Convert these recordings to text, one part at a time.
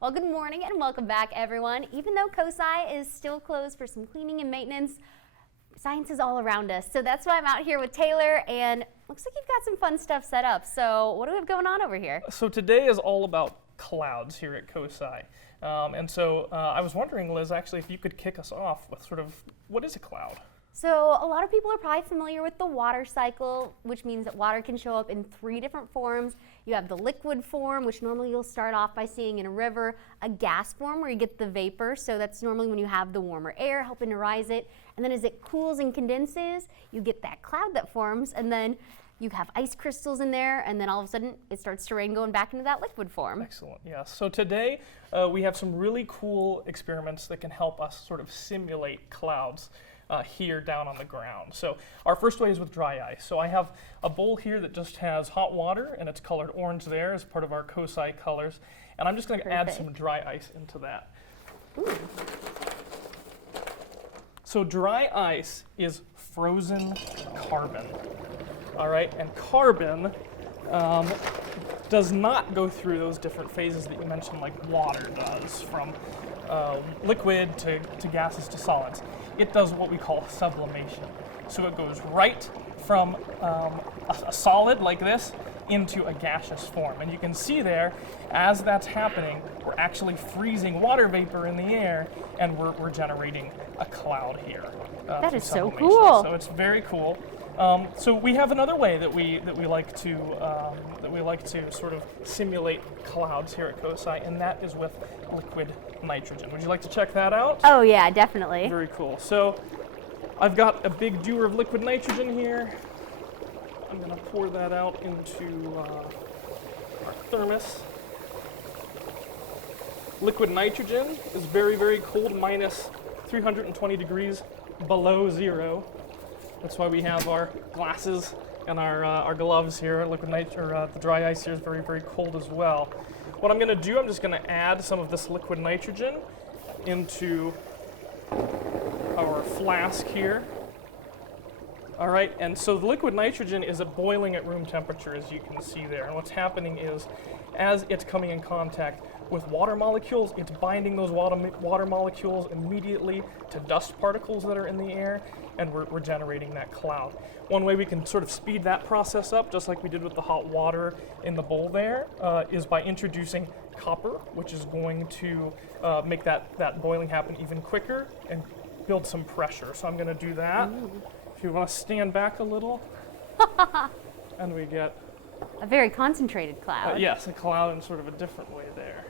Well, good morning and welcome back, everyone. Even though COSI is still closed for some cleaning and maintenance, science is all around us. So that's why I'm out here with Taylor, and looks like you've got some fun stuff set up. So what do we have going on over here? So today is all about clouds here at COSI. I was wondering, Liz, actually, if you could kick us off with sort of, what is a cloud? So a lot of people are probably familiar with the water cycle, which means that water can show up in 3 different forms. You have the liquid form, which normally you'll start off by seeing in a river, a gas form where you get the vapor, so that's normally when you have the warmer air helping to rise it, and then as it cools and condenses, you get that cloud that forms, and then you have ice crystals in there, and then all of a sudden it starts to rain going back into that liquid form. Excellent, yes. So today we have some really cool experiments that can help us sort of simulate clouds here down on the ground. So our first way is with dry ice. So I have a bowl here that just has hot water and it's colored orange there as part of our COSI colors. And I'm just going to add some dry ice into that. Ooh. So dry ice is frozen carbon. All right, and carbon does not go through those different phases that you mentioned like water does, from liquid to gases to solids. It does what we call sublimation. So it goes right from a solid like this into a gaseous form. And you can see there, as that's happening, we're actually freezing water vapor in the air, and we're generating a cloud here. That is so cool. So it's very cool. So we have another way that we like to sort of simulate clouds here at COSI, and that is with liquid nitrogen. Would you like to check that out? Oh yeah, definitely. Very cool. So I've got a big dewar of liquid nitrogen here. I'm going to pour that out into our thermos. Liquid nitrogen is very, very cold, minus 320 degrees below zero. That's why we have our glasses and our gloves here. The dry ice here is very, very cold as well. What I'm going to do, I'm just going to add some of this liquid nitrogen into our flask here. All right, and so the liquid nitrogen is boiling at room temperature, as you can see there. And what's happening is, as it's coming in contact with water molecules, it's binding those water molecules immediately to dust particles that are in the air, and we're generating that cloud. One way we can sort of speed that process up, just like we did with the hot water in the bowl there, is by introducing copper, which is going to make that boiling happen even quicker and build some pressure. So I'm going to do that. Ooh. If you want to stand back a little, and we get a very concentrated cloud. Yes, a cloud in sort of a different way there.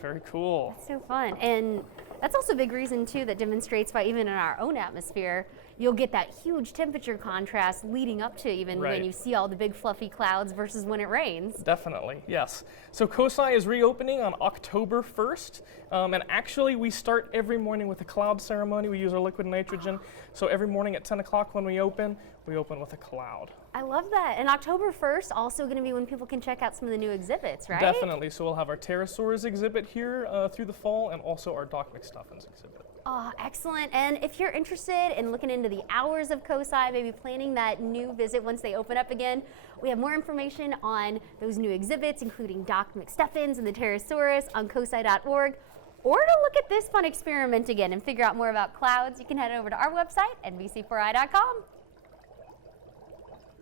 Very cool. That's so fun. And that's also a big reason, too, that demonstrates why even in our own atmosphere, you'll get that huge temperature contrast leading up to even when you see all the big fluffy clouds versus when it rains. Definitely, yes. So COSI is reopening on October 1st. And actually, we start every morning with a cloud ceremony. We use our liquid nitrogen. So every morning at 10 o'clock when we open with a cloud. I love that. And October 1st, also going to be when people can check out some of the new exhibits, right? Definitely. So we'll have our pterosaurs exhibit here through the fall, and also our Doc McStuffins exhibit. Oh, excellent. And if you're interested in looking into the hours of COSI, maybe planning that new visit once they open up again, we have more information on those new exhibits, including Doc McStuffins and the Pterosaurus, on COSI.org. Or to look at this fun experiment again and figure out more about clouds, you can head over to our website, NBC4i.com.